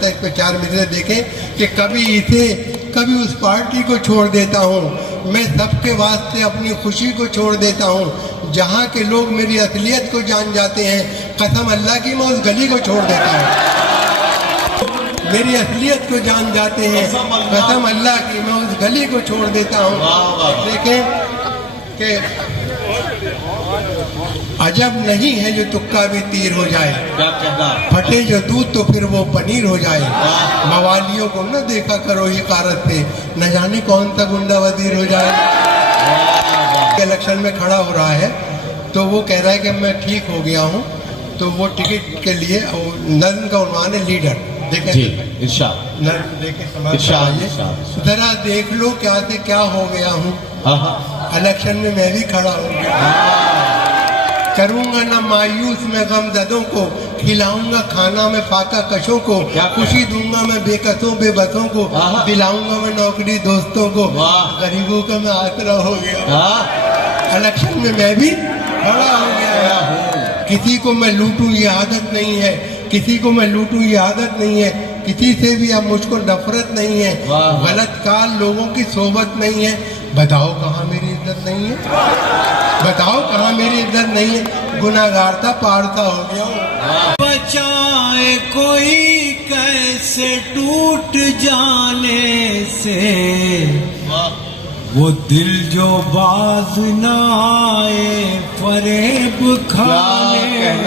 چاہتا اس پہ 4 مصرے دیکھیں کہ کبھی اسے کبھی اس پارٹی کو چھوڑ دیتا ہوں، میں سب کے واسطے اپنی خوشی کو چھوڑ دیتا ہوں، جہاں کے لوگ میری اصلیت کو جان جاتے ہیں قسم اللہ کی میں اس گلی کو چھوڑ دیتا ہوں، میری اصلیت کو جان جاتے ہیں قسم اللہ کی میں اس گلی کو چھوڑ دیتا ہوں۔ دیکھیں کہ عجب نہیں ہے جو تکا بھی تیر ہو جائے، پھٹے جو دودھ تو پھر وہ پنیر ہو جائے، موالیوں کو نہ دیکھا کرو حقارت سے، نہ جانے کون سا گنڈا وزیر ہو جائے۔ الیکشن میں کھڑا ہو رہا ہے تو وہ کہہ رہا ہے کہ میں ٹھیک ہو گیا ہوں، تو وہ ٹکٹ کے لیے نظم کا عنوان ہے لیڈر، دیکھیں ذرا دیکھ لو کیا سے کیا ہو گیا ہوں، الیکشن میں میں بھی کھڑا ہوں گیا، کروں گا نہ مایوس میں غم زدوں کو، کھلاؤں گا کھانا میں فاقہ کشوں کو، خوشی دوں گا میں بے کسوں بے بسوں کو، دلاؤں گا میں نوکری دوستوں کو، غریبوں کا میں آسرا ہو گیا، الیکشن میں بھی کھڑا ہو گیا، کسی کو میں لوٹوں یہ عادت نہیں ہے، کسی کو میں لوٹوں یہ عادت نہیں ہے، کسی سے بھی اب مجھ کو نفرت نہیں ہے، غلط کار لوگوں کی صحبت نہیں ہے، بتاؤ کہاں میری عزت نہیں ہے، بتاؤ کہاں میری عزت نہیں ہے، گناہگار تھا پارتا ہو گیا ہوں۔ بچائے کوئی کیسے ٹوٹ جانے سے، وہ دل جو باز نہ آئے فریب کھانے سے،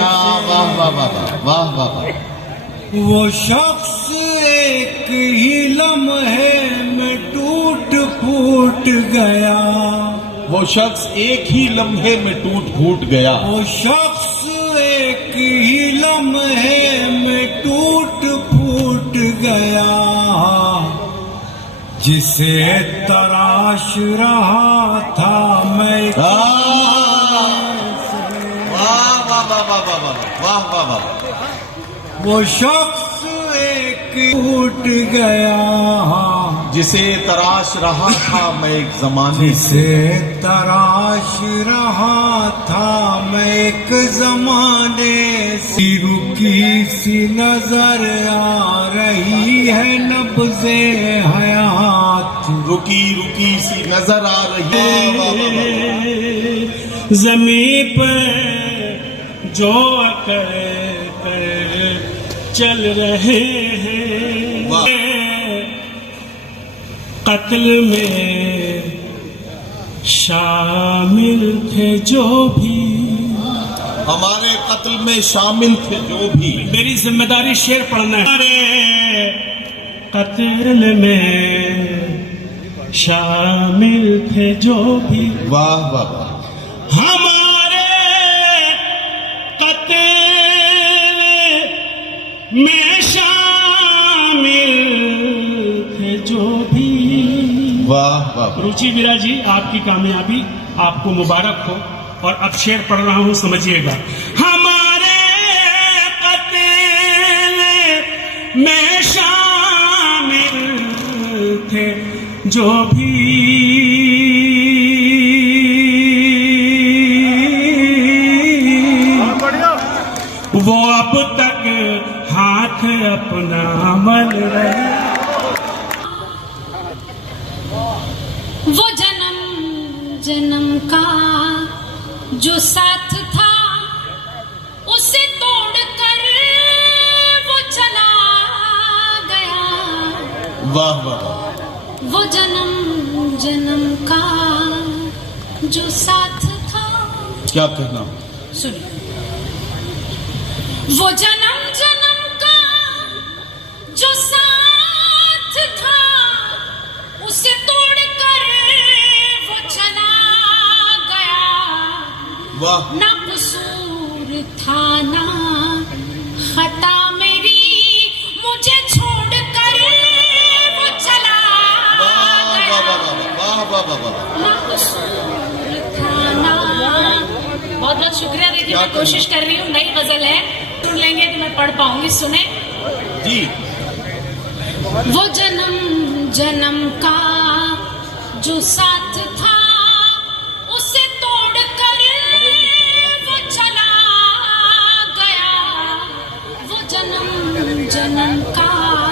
وہ شخص ایک ہی لمحے میں ٹوٹ پھوٹ گیا، وہ شخص ایک ہی لمحے میں ٹوٹ پھوٹ گیا، وہ شخص ایک ہی لمحے میں ٹوٹ پھوٹ گیا، جسے تراش رہا تھا میں وہ شخص ایک ٹوٹ گیا، جسے تراش رہا تھا میں ایک زمانے جسے تراش رہا تھا میں ایک زمانے سے، رکی سی نظر آ رہی ہے نبض حیات، رکی رکی سی نظر آ رہی ہے، زمین پر جو کر چل رہے ہیں، قتل میں شامل تھے جو بھی، ہمارے قتل میں شامل تھے جو بھی، میری ذمہ داری شعر پڑھنا ہے، ہمارے قتل میں شامل تھے جو بھی، واہ واہ، ہمارے قتل میں شامل تھے جو بھی، واہ واہ، روچی ویرا جی آپ کی کامیابی آپ کو مبارک ہو، اور اب شعر پڑھ رہا ہوں سمجھیے گا، ہمارے قتل میں شامل تھے جو بھی، وہ اب تک ہاتھ اپنا مل رہے، وہ جنم جنم کا جو ساتھ تھا اسے توڑ کر وہ چلا گیا، واہ واہ، وہ جنم جنم کا جو ساتھ تھا، کیا کہنا، سنیے، وہ جنم جنم کا جو ساتھ تھا اسے توڑ کر وہ چلا گیا، واہ، نہ قصور تھا نہ خطا میری مجھے چھوڑ کر وہ چلا گیا، نہ قصور تھا نہ، بہت بہت شکریہ، دیکھیے میں کوشش کر رہی ہوں، نئی غزل ہے، سن لیں گے تو میں پڑھ پاؤں گی، سنیں جی، وہ جنم جنم کا جو ساتھ تھا اسے توڑ کر وہ چلا گیا، وہ جنم جنم کا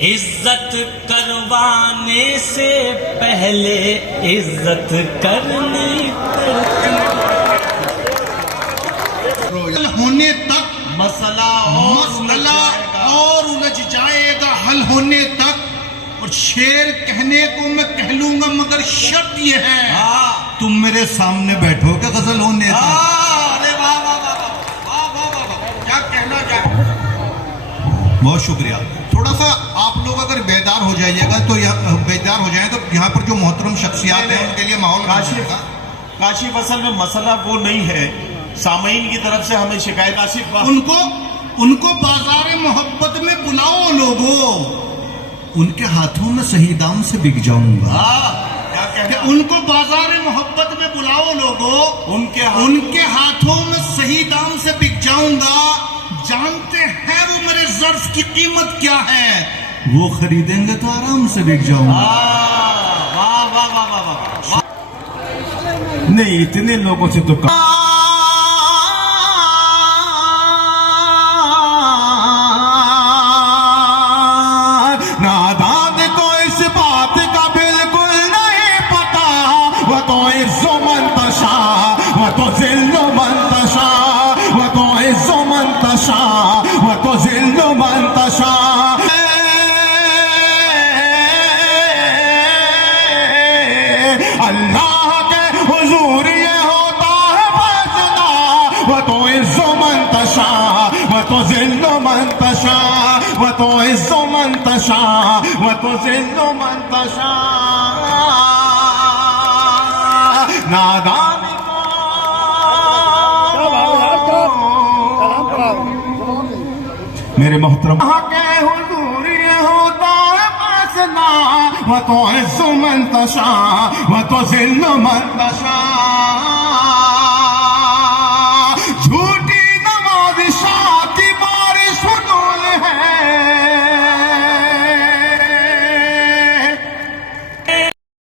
عزت کروانے سے پہلے عزت کرنی پڑتی ہونے تک مسئلہ اور الجھ جائے گا، حل ہونے تک. اور شعر کہنے کو میں کہہ لوں گا مگر شرط یہ ہے تم میرے سامنے بیٹھو کہ غزل ہونے تک. کیا کہنا چاہتے. بہت شکریہ. تھوڑا سا آپ لوگ اگر بیدار ہو جائیے گا تو بیدار ہو جائیں تو یہاں پر جو محترم شخصیات ہیں ان کے لیے ماحول کاشف اصل میں مسئلہ وہ نہیں ہے، سامعین کی طرف سے ہمیں شکایت. ان کو بازار محبت میں بلاؤ لوگوں، ان کے ہاتھوں میں صحیح دام سے بک جاؤں گا. ان کو بازار محبت میں بلاؤ لوگوں، ان کے ہاتھوں میں صحیح دام سے بک جاؤں گا. جانتے ہیں وہ میرے ظرف کی قیمت کیا ہے، وہ خریدیں گے تو آرام سے بک جاؤں گا. نہیں اتنے لوگوں سے تو نادان کو اس بات کا بالکل نہیں پتا، وہ تو عز و منتشا، وہ تو ذل و منتشا، وہ تو عز و منتشا، وہ تو ذل و منتشا. اللہ کے حضور یہ ہوتا ہے فیصلہ، وہ تو عز و منتشا، وہ تو ذل و منتشا، وہ تو عز و منتشا، وہ تو ذل و منتشا. نادان میرے محترم کے حضور یہ ہوتا ہے فیصلہ، وہ تو عز و منتشا، وہ تو ذل و منتشا.